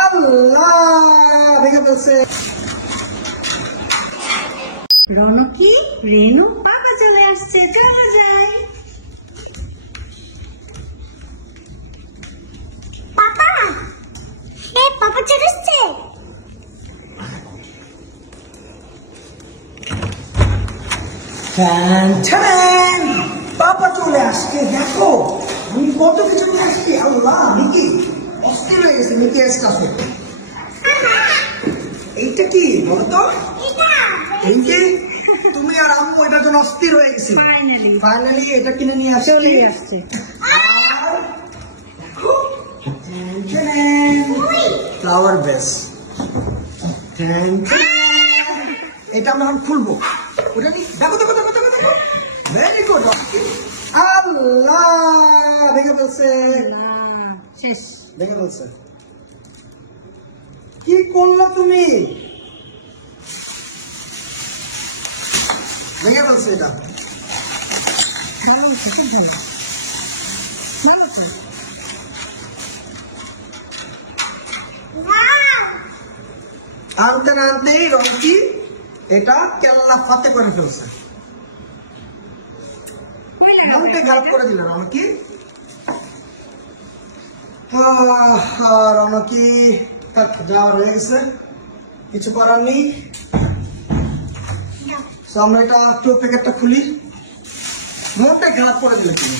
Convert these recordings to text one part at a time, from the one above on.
আল্লাহ ভেঙে ফেলছে। রনকি রেনু পাপা চলে আসছে, চলো যাই। পাপা, পাপা চলে এসছে। পাপা চলে আসছে, দেখো আমি কত কিছু নিয়ে আসছি। আল্লাহ মিকি অস্থির হয়ে গেছে। মিকি আসছে। এইটা কি বলতো? মিকি তুমি আর আম্মু এটার জন্য অস্থির হয়ে গেছি। ফাইনালি এটা কিনে নিয়ে চলে আসছে। Flower base. এটা আমরা এখন খুলবো। ওটা কি দেখো দেখো দেখো দেখো দেখো। Very good. আল্লাহ ভেঙে ফেলছে। শেষ। ভেঙে ফেলছে। কি করলো তুমি? ভেঙে ফেলছে এটা। আনতে না আনতেই রকি এটা কেল্লা ফাতে করে ফেলছে। মনটা খারাপ করে দিল রনকি। রনকি যা হয়ে গেছে, কিছু করার নেই। আমরা এটা একটু প্যাকেটটা খুলি। মনটা খারাপ করে দিল তুমি।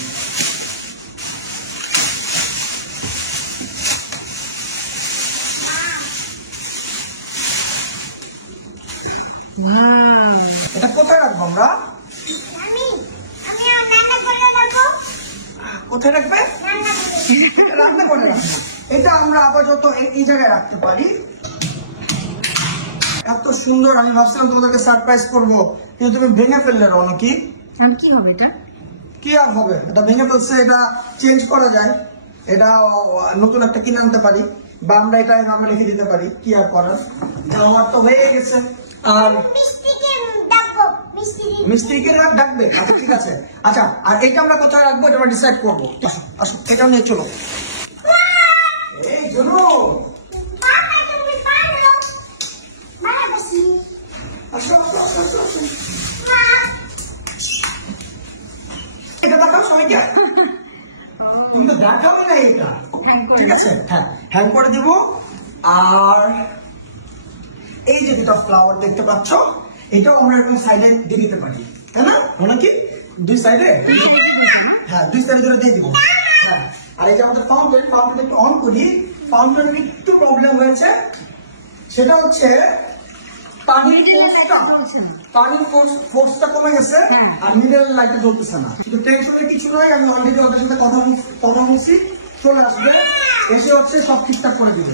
এটা কোথায় রাখবো আমরা? কোথায় রাখবে? রান্না করে রাখবো। এটা আমরা আপাতত এই জায়গায় রাখতে পারি। এত সুন্দর, আমি ভাবছিলাম তোমাদেরকে সারপ্রাইজ করবো, কিন্তু তুমি ভেঙে ফেললে রনকি। কি হবে এটা? কি আর হবে, এটা ভেঙে ফেলছে। এটা চেঞ্জ করা যায়, এটা নতুন একটা কিনে আনতে পারি, বা আমরা এটা আমরা রেখে দিতে পারি। কি আর করার, আমার তো হয়ে গেছে। আর মিস্ত্রিকে ডাকবে? আচ্ছা ঠিক আছে। আচ্ছা, আর এটা আমরা কোথায় রাখবো এটা আমরা ডিসাইড করবো। আসো এটা নিয়ে চলো। এই জন্য এটা দেখাও সবাইকে। তুমি তো দেখাও না এটা। ঠিক আছে, হ্যাঁ হ্যাং করে দিব। আর এই যে দুটো ফ্লাওয়ার দেখতে পাচ্ছ, এটাও আমরা এরকম সাইডে দিয়ে দিতে পারি, তাই না? নাকি দুই সাইডে? হ্যাঁ, দুই সাইডে ধরে দিয়ে দিব। হ্যাঁ, আর এই যে আমাদের ফাউন্টেন একটু অন করি। ফাউন্টেনের একটু প্রবলেম হয়েছে, সেটা হচ্ছে পানির ফোর্সটা কমে গেছে আর মিডল লাইটে জ্বলতেছে না। কিন্তু টেনশনের কিছু নয়, আমি অলরেডি ওদের সাথে কথা বলছি, চলে আসবে, এসে হচ্ছে সব ঠিকঠাক করে দিবে।